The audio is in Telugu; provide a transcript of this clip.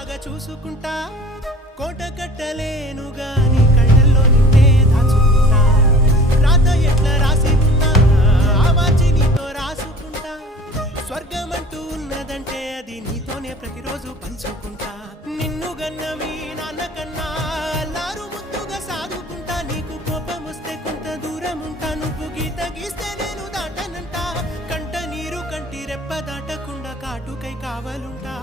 లాగా చూసుకుంటా కోట కట్టలేను గాని కళ్ళల్లో నిన్నే దాచుకుంటా రాత ఎట్లా రాసి ఉన్నా ఆ మార్చి నీతో రాసుకుంటా స్వర్గమంటూ ఉన్నదంటే అది నీతోనే ప్రతిరోజు పంచుకుంటా నిన్ను గన్న మీ నాన్న కన్నా అల్లారు ముద్దుగా సాదుకుంటా నీకు కోపం వస్తే కొంత దూరం ఉంటా నువ్వు గీత గీస్తే నేను దాటనంటా కంట నీరు కంటి రెప్ప దాటకుండా కాటుకై కావాలుంటా